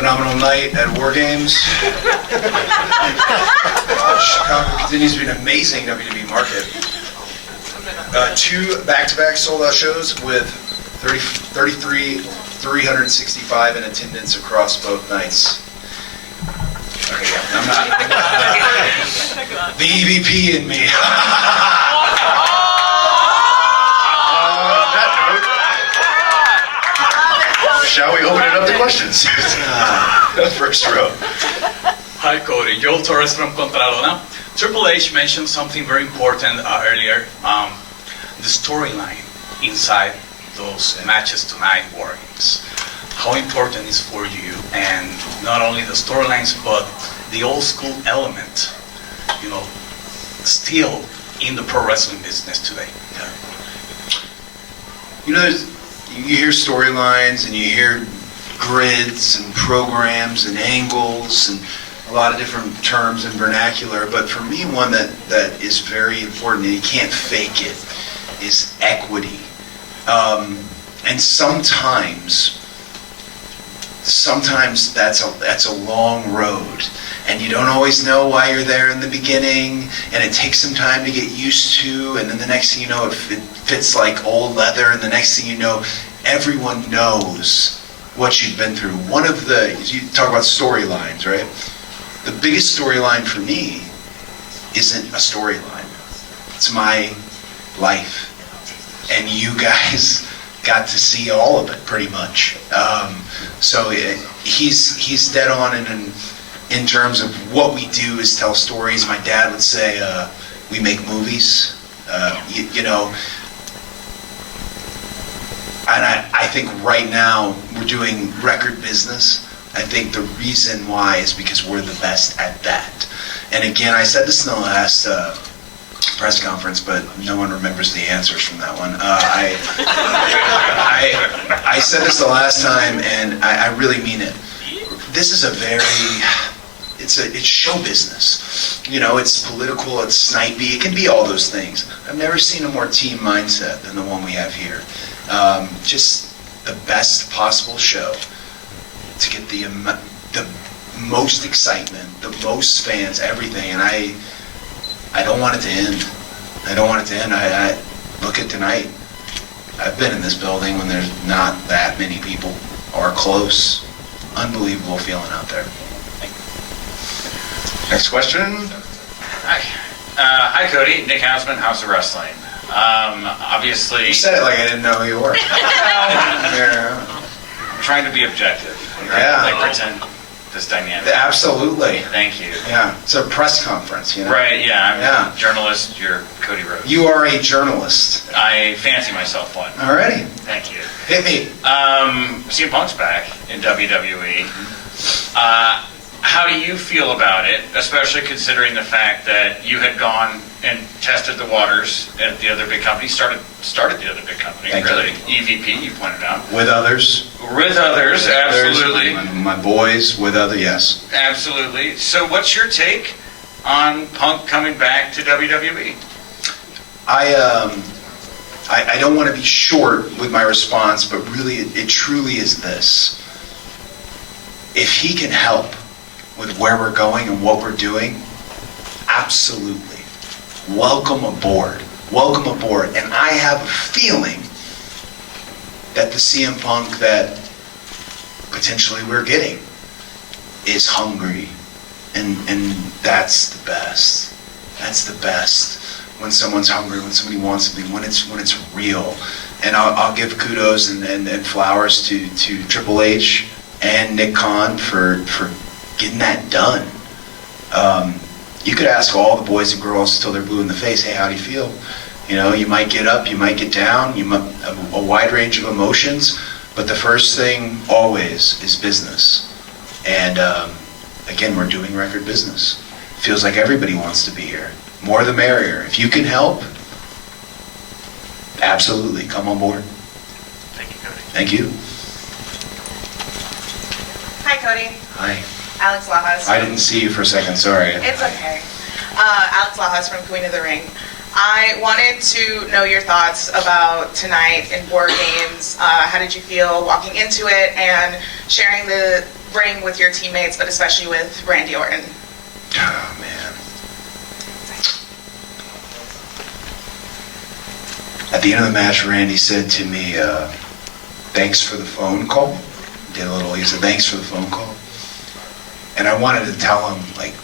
phenomenal night at War Games. Chicago continues to be an amazing WWE market. 2 back-to-back sold-out shows with 365 in attendance across both nights. Okay, yeah, I'm not. The EVP in me. Shall we open it up to questions? First row. Hi, Cody. Joel Torres from Contralona. Triple H mentioned something very important earlier. The storyline inside those matches tonight, War Games. How important is for you, and not only the storylines, but the old school element, still in the pro wrestling business today? You hear storylines and you hear grids and programs and angles and a lot of different terms and vernacular, but for me one that is very important and you can't fake it is equity. And sometimes that's a long road, and you don't always know why you're there in the beginning, and it takes some time to get used to, and then the next thing you know, it fits like old leather, and the next thing you know, everyone knows what you've been through. You talk about storylines, right? The biggest storyline for me isn't a storyline. It's my life. And you guys got to see all of it, pretty much. So he's dead on in terms of what we do is tell stories. My dad would say, we make movies. And I think right now we're doing record business. I think the reason why is because we're the best at that. And again, I said this in the last press conference, but no one remembers the answers from that one. I said this the last time, and I really mean it. This is it's show business. It's political, it's snipey, it can be all those things. I've never seen a more team mindset than the one we have here. Just the best possible show to get the most excitement, the most fans, everything. And I don't want it to end. I look at tonight. I've been in this building when there's not that many people or close. Unbelievable feeling out there. Next question. Hi, Cody. Nick Hausman, House of Wrestling. Obviously... You said it like I didn't know who you were. Yeah. I'm trying to be objective. Right? Yeah. Like pretend this dynamic. Absolutely. Thank you. Yeah. It's a press conference, Right, yeah. I'm a journalist. You're Cody Rhodes. You are a journalist. I fancy myself one. Alrighty. Thank you. Hit me. CM Punk's back in WWE. How do you feel about it, especially considering the fact that you had gone and tested the waters at the other big company, started the other big company, really? EVP, you pointed out. With others. With others, absolutely. My boys, with others, yes. Absolutely. So what's your take on Punk coming back to WWE? I don't want to be short with my response, but really, it truly is this. If he can help with where we're going and what we're doing, absolutely. Welcome aboard. Welcome aboard. And I have a feeling that the CM Punk that potentially we're getting is hungry. And that's the best. That's the best. When someone's hungry, when somebody wants something, when it's real. And I'll give kudos and flowers to Triple H and Nick Khan for getting that done. You could ask all the boys and girls until they're blue in the face, hey, how do you feel? You might get up, you might get down, you might have a wide range of emotions, but the first thing always is business. And again, we're doing record business. Feels like everybody wants to be here. More the merrier. If you can help, absolutely, come on board. Thank you, Cody. Thank you. Hi, Cody. Hi. Alex Lajas. I didn't see you for a second, sorry. It's okay. Alex Lajas from Queen of the Ring. I wanted to know your thoughts about tonight in War Games. How did you feel walking into it? And sharing the ring with your teammates, but especially with Randy Orton? Oh, man. At the end of the match, Randy said to me, thanks for the phone call. He said, thanks for the phone call. And I wanted to tell him, like,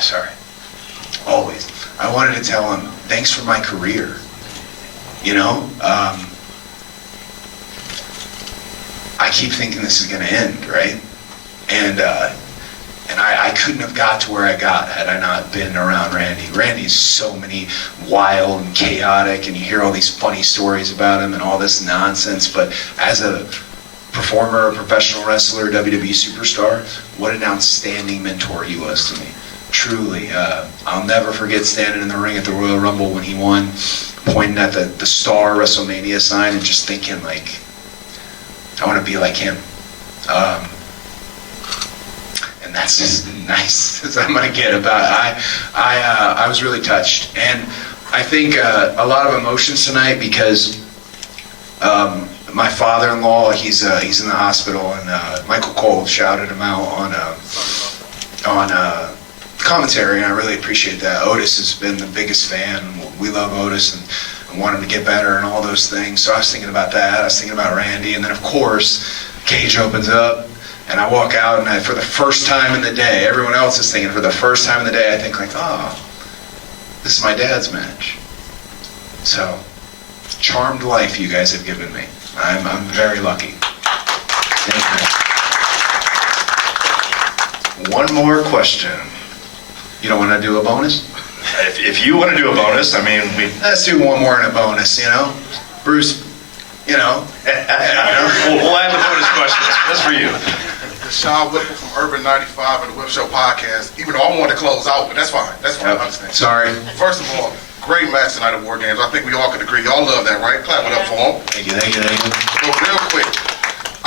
sorry, always. I wanted to tell him, thanks for my career. You know? I keep thinking this is going to end, right? And I couldn't have got to where I got had I not been around Randy. Randy's so many wild and chaotic, and you hear all these funny stories about him and all this nonsense, but as a performer, a professional wrestler, WWE superstar, what an outstanding mentor he was to me. Truly. I'll never forget standing in the ring at the Royal Rumble when he won, pointing at the Star WrestleMania sign and just thinking, like, I want to be like him. And that's as nice as I'm going to get about it. I was really touched. And I think a lot of emotions tonight because my father-in-law, he's in the hospital, and Michael Cole shouted him out on commentary, and I really appreciate that. Otis has been the biggest fan. We love Otis and want him to get better and all those things. So I was thinking about that. I was thinking about Randy. And then, of course, cage opens up, and I walk out, and for the first time in the day, everyone else is thinking for the first time in the day, I think, like, oh, this is my dad's match. So, charmed life you guys have given me. I'm very lucky. Thank you. One more question. You don't want to do a bonus? If you want to do a bonus, I mean, Let's do one more and a bonus, you know? Bruce, you know? we'll add the bonus question. That's for you. Sean Whipple from Urban 95 and the Whip Show podcast. Even though I wanted to close out, but that's fine. That's fine. I understand. Sorry. First of all, great match tonight at War Games. I think we all could agree. Y'all love that, right? Clap it up for them. Thank you. But real quick,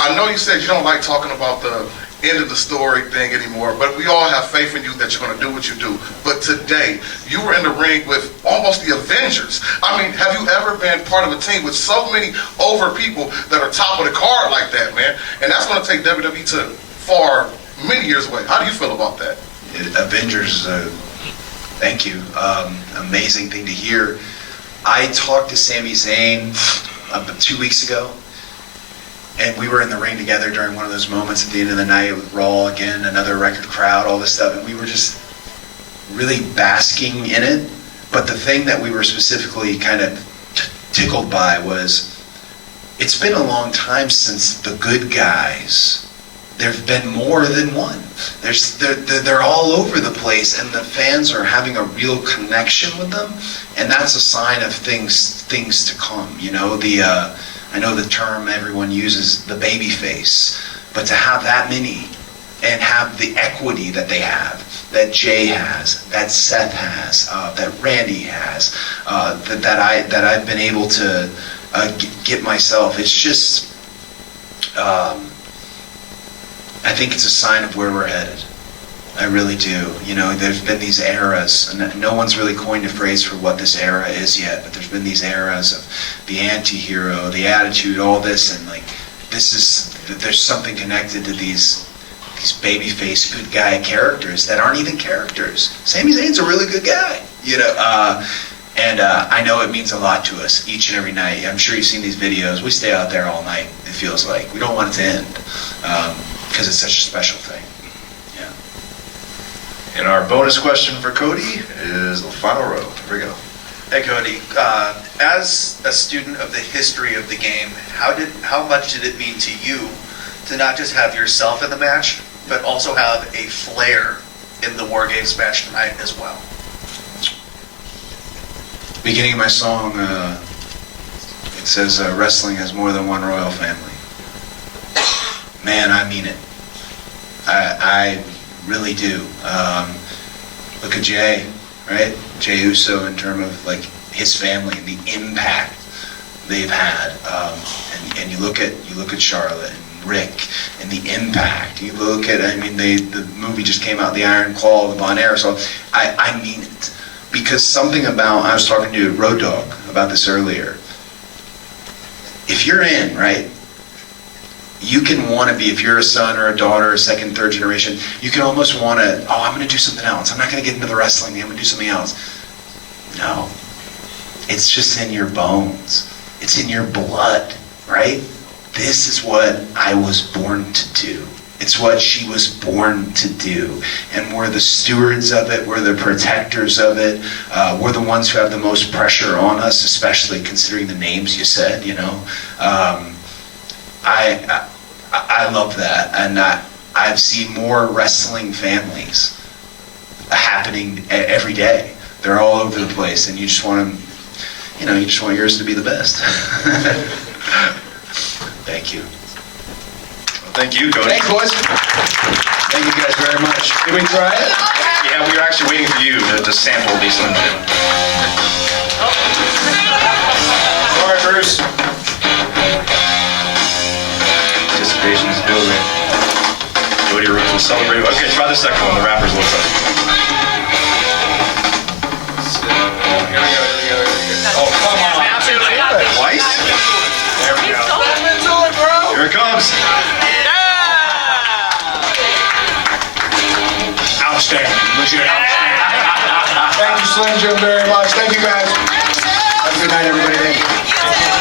I know you said you don't like talking about the end of the story thing anymore, but we all have faith in you that you're going to do what you do. But today, you were in the ring with almost the Avengers. I mean, have you ever been part of a team with so many over people that are top of the card like that, man? And that's going to take WWE to far, many years away. How do you feel about that? Avengers, thank you. Amazing thing to hear. I talked to Sami Zayn 2 weeks ago, and we were in the ring together during one of those moments at the end of the night with Raw, again, another record crowd, all this stuff, and we were just really basking in it. But the thing that we were specifically kind of tickled by was, it's been a long time since the good guys. There've been more than one. They're all over the place, and the fans are having a real connection with them, and that's a sign of things to come. You know, I know the term everyone uses, the baby face, but to have that many and have the equity that they have, that Jay has, that Seth has, that Randy has, that I've been able to get myself. It's just. I think it's a sign of where we're headed. I really do. You know, there's been these eras, and no one's really coined a phrase for what this era is yet, but there's been these eras of the anti-hero, the attitude, all this, and like, there's something connected to these babyface good guy characters that aren't even characters. Sami Zayn's a really good guy, you know, and I know it means a lot to us each and every night. I'm sure you've seen these videos. We stay out there all night, it feels like. We don't want it to end. Because it's such a special thing. Yeah. And our bonus question for Cody is the final row. Here we go. Hey Cody, as a student of the history of the game, how much did it mean to you to not just have yourself in the match, but also have a flair in the War Games match tonight as well? Beginning of my song, it says wrestling has more than one royal family. Man, I mean it. I really do. Look at Jay, right? Jay Uso, in terms of like his family and the impact they've had. And you look at Charlotte and Rick and the impact. You look at, I mean, the movie just came out, The Iron Claw, the Von Erich. So I mean it. Because something about, I was talking to Road Dogg about this earlier. If you're in, right? you can want to be, if you're a son or a daughter, or second, third generation, you can almost want to, oh, I'm going to do something else. I'm not going to get into the wrestling thing. I'm going to do something else. No. It's just in your bones. It's in your blood, right? This is what I was born to do. It's what she was born to do. And we're the stewards of it. We're the protectors of it. We're the ones who have the most pressure on us, especially considering the names you said, you know. I love that. And I've seen more wrestling families happening every day. They're all over the place. And you just want them, you know, you just want yours to be the best. Thank you. Thank you, Cody. Thanks, boys. Thank you guys very much. Can we try it? Yeah, we were actually waiting for you to sample these Slim Jim. All right, Bruce. Anticipation is building. Cody Rhodes will celebrate. Okay, try the second one. The rappers looks like. Oh, come on. Twice? There we go. Here it comes. Outstanding. Legit outstanding. Thank you, Slim Jim, very much. Thank you, guys. Have a good night, everybody. Thank you.